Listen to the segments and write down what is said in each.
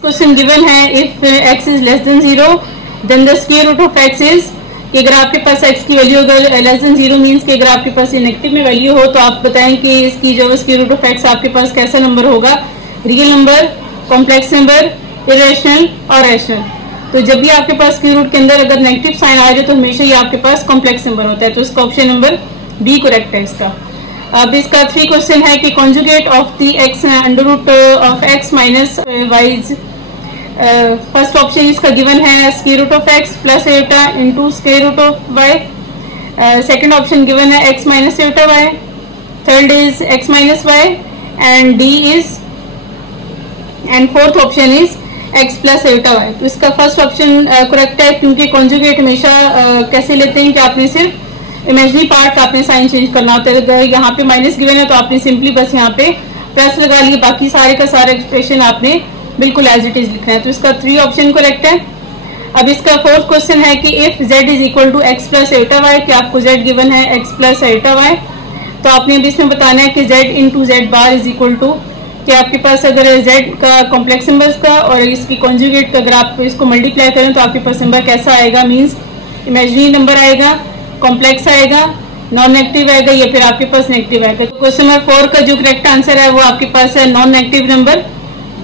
Question given है if x is less than 0 then the square root of x is, कि अगर आपके पास x की वैल्यू अगर लेस देन 0 मींस कि अगर आपके पास ये नेगेटिव में वैल्यू हो तो आप बताएं कि इसकी जो स्क्वायर रूट ऑफ x आपके पास कैसा नंबर होगा, real number, complex number, irrational और रैशनल। तो जब भी आपके पास स्क्वायर रूट के अंदर अगर नेगेटिव साइन आ जाए तो हमेशा ये आपके पास कॉम्प्लेक्स नंबर होता है। तो इसका ऑप्शन नंबर बी करेक्ट है इसका। अब इसका 3 क्वेश्चन है कि conjugate of the x under root of x minus y। First option इसका गिवन है square root of x plus eta into square root of y। Second option given है x minus eta y। Third is x minus y and D is, and fourth option is x plus eta y। तो इसका first option correct है क्योंकि conjugate हमेशा कैसे लेते हैं कि आपने सिर्फ इमेजिनरी पार्ट का आपने साइन चेंज करना होता है। अगर यहाँ पे माइनस गिवन है तो आपने सिंपली बस यहाँ पे प्लस लगा लिया, बाकी सारे का सारा एक्सप्रेशन आपने बिल्कुल एज इट इज लिखना है। तो इसका 3 ऑप्शन करेक्ट है। अब इसका फोर्थ क्वेश्चन है कि if z is equal to x plus eta y, कि आपको z गिवन है x प्लस एटा वाई, तो आपने अभी इसमें बताना है कि z into z bar is equal to, कि आपके पास अगर z का कॉम्प्लेक्स नंबर्स का और इसकी कॉन्जुगेट का अगर आप इसको मल्टीप्लाई करें तो आपके पास नंबर कैसा आएगा, मीन्स इमेजिनरी नंबर आएगा, कॉम्प्लेक्स आएगा, नॉन नेगेटिव आएगा या फिर आपके पास नेगेटिव आएगा। तो क्वेश्चन नंबर 4 का जो करेक्ट आंसर है वो आपके पास है नॉन नेगेटिव नंबर,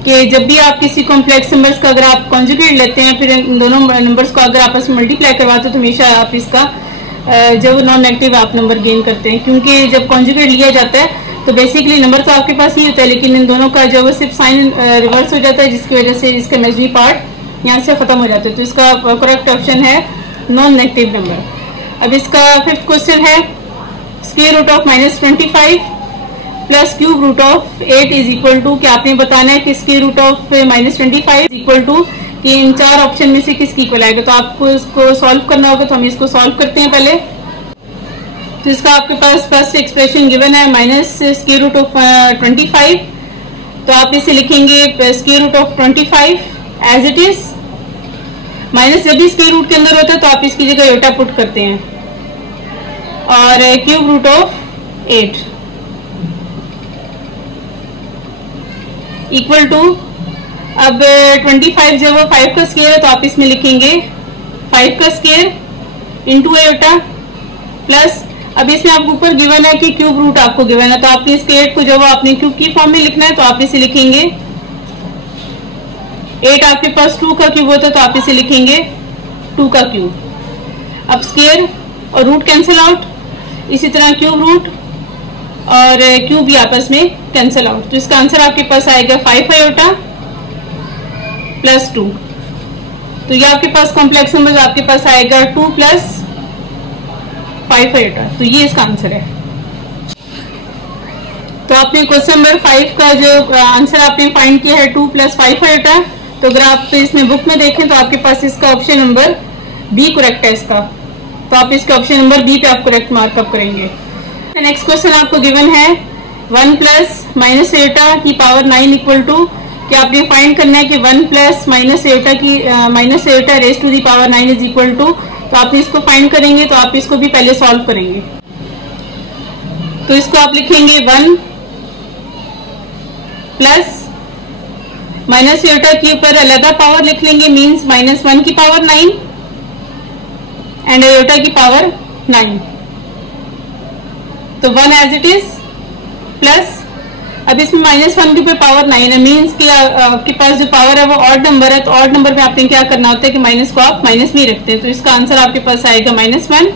कि जब भी आप किसी कॉम्प्लेक्स नंबर्स का अगर आप कॉन्जुगेट लेते हैं फिर इन दोनों नंबर्स को अगर आपस में मल्टीप्लाई करवाते हो तो हमेशा आप इसका जब नॉन नेगेटिव आप नंबर गेन करते हैं, क्योंकि जब कॉन्जुगेट लिया जाता है तो बेसिकली नंबर तो आपके पास ही होता है लेकिन इन दोनों का जो सिर्फ साइन रिवर्स हो जाता है जिसकी वजह से इसका इमेजिनरी पार्ट यहाँ से खत्म हो जाता है। तो इसका करेक्ट ऑप्शन है नॉन नेगेटिव नंबर। अब इसका 5th क्वेश्चन है square root of -25 plus cube root of 8 is equal to, कि आपने बताना है कि square root of -25 is equal to कि इन 4 ऑप्शन में से किसकी इक्वल आएगा। तो आपको इसको सॉल्व करना होगा, तो हम इसको सॉल्व करते हैं पहले। तो इसका आपके पास फर्स्ट एक्सप्रेशन गिवन है माइनस स्क्वायर रूट ऑफ 25, तो आप इसे लिखेंगे square root of 25 as it is, minus जब भी स्क्वायर रूट के अंदर होता है तो आप इसकी जगह एटा पुट करते हैं, और cube root of 8 equal to, अब 25 जब वो 5 का स्क्वायर है तो आप इसमें लिखेंगे 5 का स्क्वायर इंटू एटा प्लस, अब इसमें आपको ऊपर गिवन है कि क्यूब रूट आपको गिवन है तो आपने इसके 8 को जब आपने क्यूब की फॉर्म में लिखना है तो आप इसे लिखेंगे 8 आपके पास 2 का क्यूब होता है तो आप इसे लिखेंगे 2 का क्यूब। अब स्क्वायर और रूट कैंसिल आउट, इसी तरह क्यूब रूट और क्यूब भी आपस में कैंसिल आउट, तो इसका आंसर आपके पास आएगा 5 आयोटा प्लस 2। तो ये आपके पास कॉम्प्लेक्स नंबर आपके पास आएगा 2 प्लस 5 आयोटा, तो ये इसका आंसर है। तो आपने क्वेश्चन नंबर 5 का जो आंसर आपने फाइंड किया है 2 प्लस 5 आयोटा, तो अगर आप इसमें बुक में देखें तो आपके पास इसका ऑप्शन नंबर बी करेक्ट है इसका, तो आप इसके ऑप्शन नंबर बी पे आप करेक्ट मार्कअप करेंगे। नेक्स्ट क्वेश्चन आपको गिवन है 1 प्लस माइनस एटा की पावर 9 इक्वल टू, कि आपने फाइंड करना है कि 1 प्लस माइनस एटा की minus eta raise to the power 9 is equal to, तो आप इसको फाइंड करेंगे तो आप इसको भी पहले सॉल्व करेंगे। तो इसको आप लिखेंगे 1 प्लस माइनस एटा के ऊपर अलग पावर लिख लेंगे, मीन्स -1 की पावर 9 एंड एटा की पावर 9, तो 1 एज इट इज प्लस, अब इसमें -1 के ऊपर पावर 9 है, मीन्स कि आपके पास जो पावर है वो ऑड नंबर है, तो ऑड नंबर में आपने क्या करना होता है कि माइनस को आप माइनस में ही रखते हैं, तो इसका आंसर आपके पास आएगा -1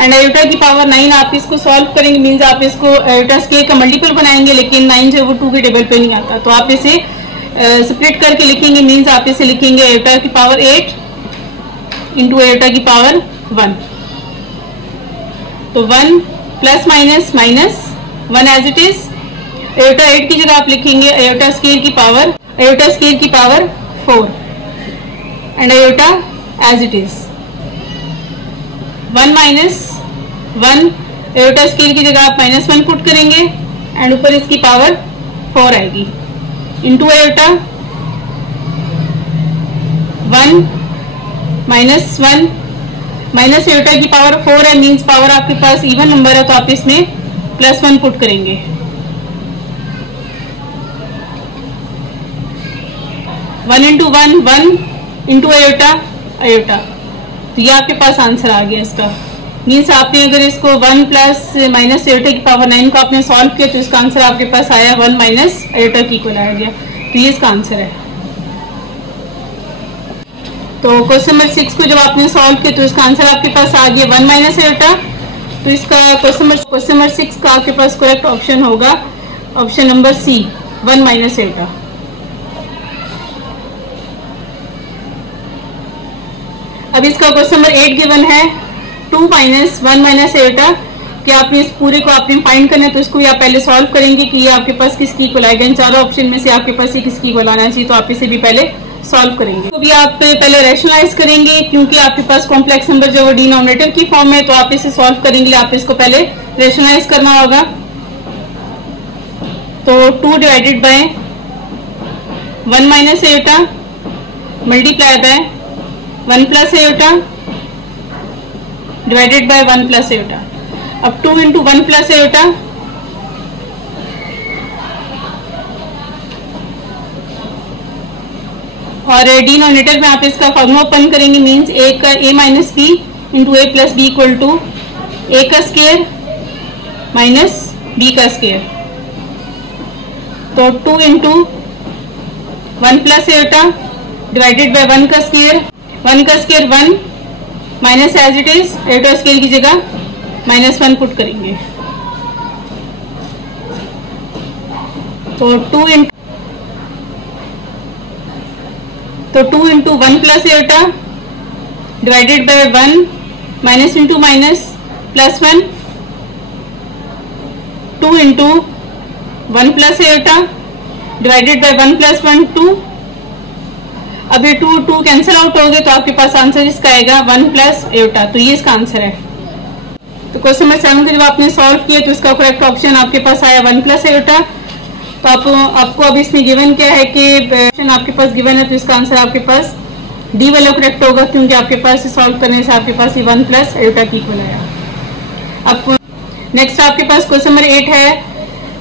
एंड एटा की पावर 9। आप इसको सॉल्व करेंगे मीन्स आप इसको एटा स्क्वायर का मल्टीपल बनाएंगे, लेकिन 9 जो वो 2 के टेबल पे नहीं आता, तो आप इसे सेपरेट करके लिखेंगे, मीन्स आप इसे लिखेंगे एटा की पावर 8 इंटू एटा की पावर 1, तो 1 plus minus minus 1 as it is, eta 8 की जगह आप लिखेंगे एटा स्क्वायर की power 4 and eta as it is 1 minus 1, eta square की जगह आप -1 पुट करेंगे एंड ऊपर इसकी पावर 4 आएगी इंटू एटा 1 माइनस 1 माइनस एटा की पावर 4 है, मीन्स पावर आपके पास इवन नंबर है तो आप इसमें +1 पुट करेंगे 1 इंटू 1 1 इंटू आयोटा आयोटा। तो ये आपके पास आंसर आ गया इसका। मीन्स आपने अगर इसको 1 प्लस माइनस आयोटा की पावर 9 को आपने सॉल्व किया तो इसका आंसर आपके पास आया 1 माइनस आयोटा की इक्वल आ गया। तो ये इसका आंसर है। तो क्वेश्चन नंबर 6 को जब आपने सॉल्व किया तो इसका आंसर आपके पास आ गया 1 माइनस आयोटा। तो इसका क्वेश्चन नंबर 6 का आपके पास करेक्ट ऑप्शन होगा option number C, 1 minus iota. अब इसका क्वेश्चन नंबर 8 गिवन है 2 माइनस 1 माइनस आयोटा कि आपने इस पूरे को आपने फाइंड करना है। तो इसको आप पहले सॉल्व करेंगे कि ये आपके पास किसकी इक्वल आएगा। इन चारों ऑप्शन में से आपके पास ये किसकी इक्वल आना चाहिए। तो आप इसे भी पहले सॉल्व करेंगे। तो भी आप पहले रैशनलाइज करेंगे क्योंकि आपके पास कॉम्प्लेक्स नंबर जो वो डिनोमिनेटर की फॉर्म है। तो आप इसे सॉल्व करेंगे, आप इसको पहले रैशनलाइज करना होगा। तो 2 divided by 1 minus iota multiply by 1 plus iota divided by 1 plus iota. अब 2 इंटू 1 प्लस आयोटा और डिनोमिनेटर में आप इसका फॉर्मूला ओपन करेंगे। मींस ए का A minus B into A plus B equal to A का स्क्वायर माइनस बी का square. तो 2 into 1 plus iota divided by 1 का स्क्वायर। 1 का square 1 minus as it is iota square की जगह -1 put करेंगे। तो 2 into 1 plus iota divided by 1 minus into minus plus 1। 2 into 1 plus iota divided by 1 plus 1 2। अब ये 2 कैंसिल आउट हो गए तो आपके पास आंसर इसका आएगा 1 प्लस आयोटा। तो ये इसका आंसर है। तो क्वेश्चन नंबर 7 को जब आपने सॉल्व किया तो इसका करेक्ट ऑप्शन आपके पास आया 1 प्लस आयोटा। तो आपको अब इसमें गिवन क्या है कि ऑप्शन आपके पास गिवन है। तो इसका आंसर आपके पास डी वाला करेक्ट होगा क्योंकि आपके पास सॉल्व करने से आपके पास ये 1 प्लस आयोटा की इक्वल आया। अब नेक्स्ट आपके पास क्वेश्चन नंबर 8 है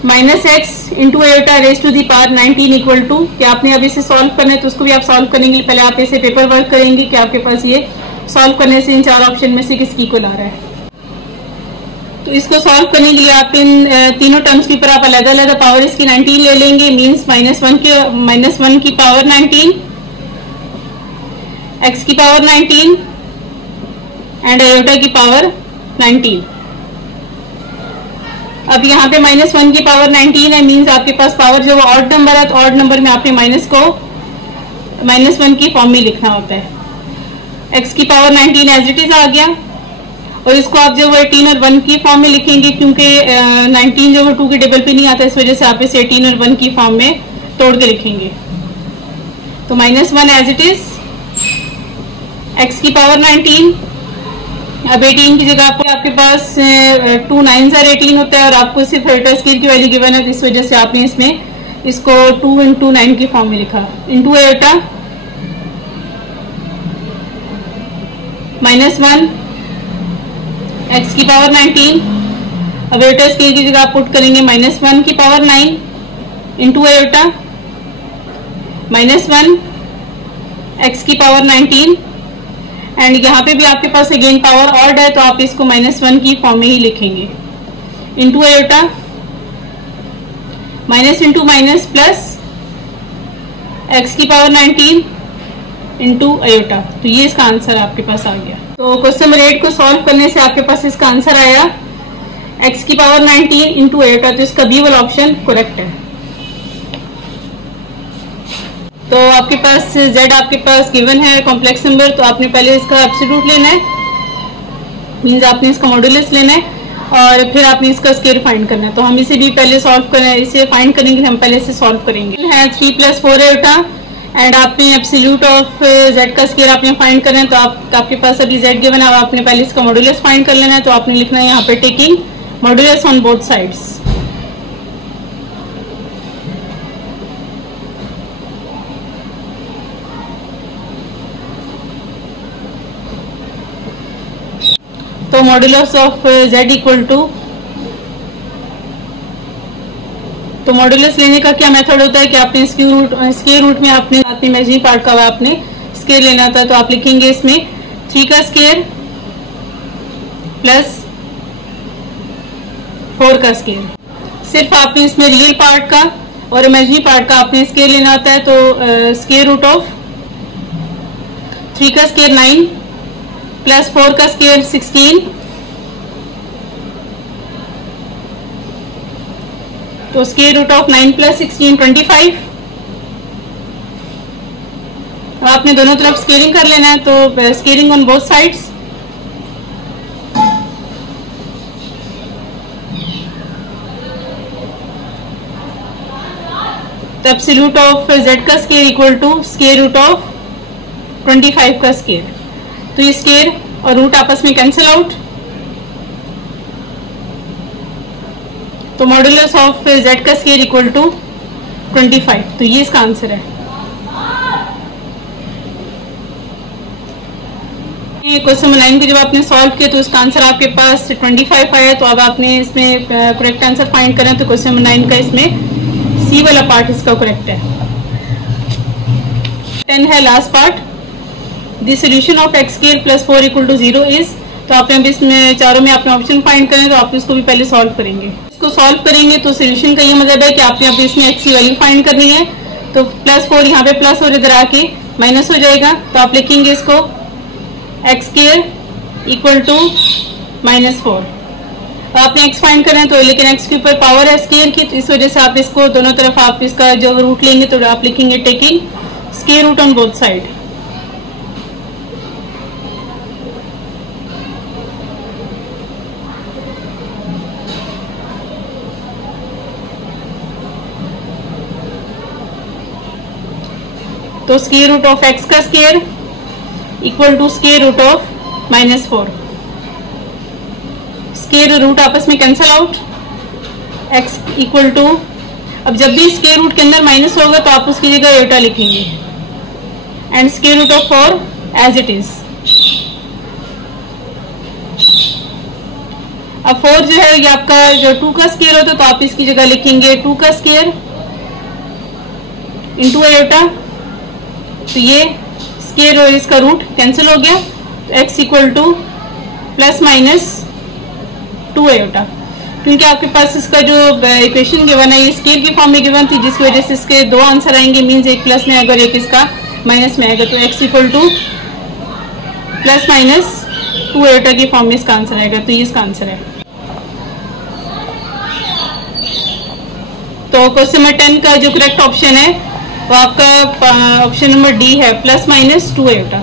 -x into iota raise to the power 19 equal to कि आपने अब इसे सॉल्व करना है। तो उसको भी आप सॉल्व करने के लिए पहले आप इसे पेपर वर्क करेंगे कि आपके पास ये सॉल्व करने से इन 4 ऑप्शन में से किसकी इक्वल आ रहा है। तो इसको सॉल्व करने के लिए आप इन तीनों टर्म्स के ऊपर आप अलग अलग पावर इसकी 19 ले लेंगे। मींस -1 की पावर 19, x की पावर 19 एंड आयोटा की पावर 19। अब यहाँ पे -1 की पावर 19 है। मींस आपके पास पावर जो ऑड नंबर है तो ऑड नंबर में आपने माइनस को -1 की फॉर्म में लिखना होता है। x की पावर 19 एज इट इज आ गया और इसको आप जो 18 और 1 की फॉर्म में लिखेंगे क्योंकि 19 जो 2 के टेबल पे नहीं आता, इस वजह से आप इसे 18 और 1 की फॉर्म में तोड़ के लिखेंगे। तो -1 एज इट इज, x की पावर 19। अब 18 की जगह आपके पास 2 9s are 18 होता है और आपको सिर्फ आयोटा स्क्वायर की वैल्यू गिवन है। इस वजह से आपने इसमें इसको 2 इंटू 9 की फॉर्म में लिखा। इंटू आयोटा -1 x की पावर 19। अब आयोटा स्क्वायर की जगह आप पुट करेंगे -1 की पावर 9 इंटू आयोटा -1 x की पावर 19 एंड यहाँ पे भी आपके पास अगेन पावर ऑड है तो आप इसको -1 की फॉर्म में ही लिखेंगे। Into iota minus into minus plus x की पावर 19 इंटू आयोटा। तो ये इसका आंसर आपके पास आ गया। तो क्वेश्चन नंबर 8 को सॉल्व करने से आपके पास इसका आंसर आया x की पावर 19 इंटू आयोटा। तो इसका बी वाला ऑप्शन करेक्ट है। तो आपके पास z आपके पास गिवन है कॉम्प्लेक्स नंबर। तो आपने पहले इसका एब्सोल्यूट लेना है, मींस आपने इसका मॉड्यूलस लेना है और फिर आपने इसका स्क्वायर फाइंड करना है। तो हम इसे भी पहले सॉल्व करें, इसे फाइंड करने के लिए हम पहले इसे सॉल्व करेंगे। है 3 + 4 आयोटा एंड आपने एब्सोल्यूट ऑफ z का स्क्वायर आपने फाइंड करना है। तो आपके पास अभी z गिवन है, आपने पहले इसका मॉड्यूलस फाइंड कर लेना है। तो आपने लिखना है यहाँ पे taking modulus on both sides. तो modulus of z equal to तो मॉड्यूलस लेने का क्या मेथड होता है कि आपने स्क्वायर रूट में आपने अपने इमेजिनरी पार्ट का आपने स्क्वायर लेना था, तो आप लिखेंगे इसमें 3 का स्क्वायर प्लस 4 का स्क्वायर। सिर्फ आपने इसमें रियल पार्ट का और इमेजिनरी पार्ट का आपने स्क्वायर लेना होता है, तो स्क्वायर रूट ऑफ 3 का स्क्वायर 9 प्लस 4 का स्क्वायर 16, तो स्क्वायर रूट ऑफ 9 प्लस 16 25। आपने दोनों तरफ स्केयरिंग कर लेना है, तो स्केयरिंग ऑन बोथ साइड्स। तो एब्सोल्यूट ऑफ z का square equal to square root of 25 का स्केयर। तो ये स्केयर और रूट आपस में कैंसिल आउट, तो मॉड्यूलस ऑफ z का स्केयर इक्वल टू 25। तो ये इसका आंसर है। क्वेश्चन नंबर 9 को जब आपने सॉल्व किया तो इसका आंसर आपके पास 25 आया। तो अब आपने इसमें करेक्ट आंसर फाइंड करें, तो क्वेश्चन नंबर 9 का इसमें सी वाला पार्ट इसका करेक्ट है। 10 है last part, the solution of x square plus 4 equal to 0 is. तो आपने अभी इसमें चारों में आपने ऑप्शन फाइंड करें, तो आप इसको भी पहले सॉल्व करेंगे। इसको सॉल्व करेंगे तो सोल्यूशन का ये मतलब है कि आपने अभी इसमें x की वैल्यू फाइंड करनी है। तो प्लस 4 यहाँ पे प्लस और इधर आके माइनस हो जाएगा, तो आप लिखेंगे इसको x स्क्वायर इक्वल टू -4। तो आपने x फाइंड करें तो, लेकिन x के ऊपर पावर है स्क्वायर की, तो इस वजह से आप इसको दोनों तरफ आप इसका जो रूट लेंगे तो आप लिखेंगे taking square root on both side. तो स्क्वायर रूट ऑफ x का square equal to square root of -4। Square root आपस में cancel out, x equal to, अब जब भी स्क्वायर रूट के अंदर माइनस होगा तो आप उसकी जगह एटा लिखेंगे, and square root of 4 as it is. अब 4 जो है ये आपका जो 2 का स्क्वायर होता है, तो आप इसकी जगह लिखेंगे 2 का स्क्वायर इंटू एटा। तो ये स्क्वायर और इसका रूट कैंसिल हो गया, तो x equal two plus minus 2 एटा। क्योंकि आपके पास इसका जो इक्वेशन गिवन है ये स्क्वायर की फॉर्म में गिवन थी, जिसकी वजह से इसके दो आंसर आएंगे, मींस एक प्लस में आएगा और एक इसका माइनस में आएगा। तो x equal two plus minus 2 एटा की फॉर्म में इसका आंसर आएगा। तो ये इसका आंसर है। तो क्वेश्चन नंबर 10 का जो करेक्ट ऑप्शन है वो आपका ऑप्शन नंबर डी है, प्लस माइनस 2 एटा।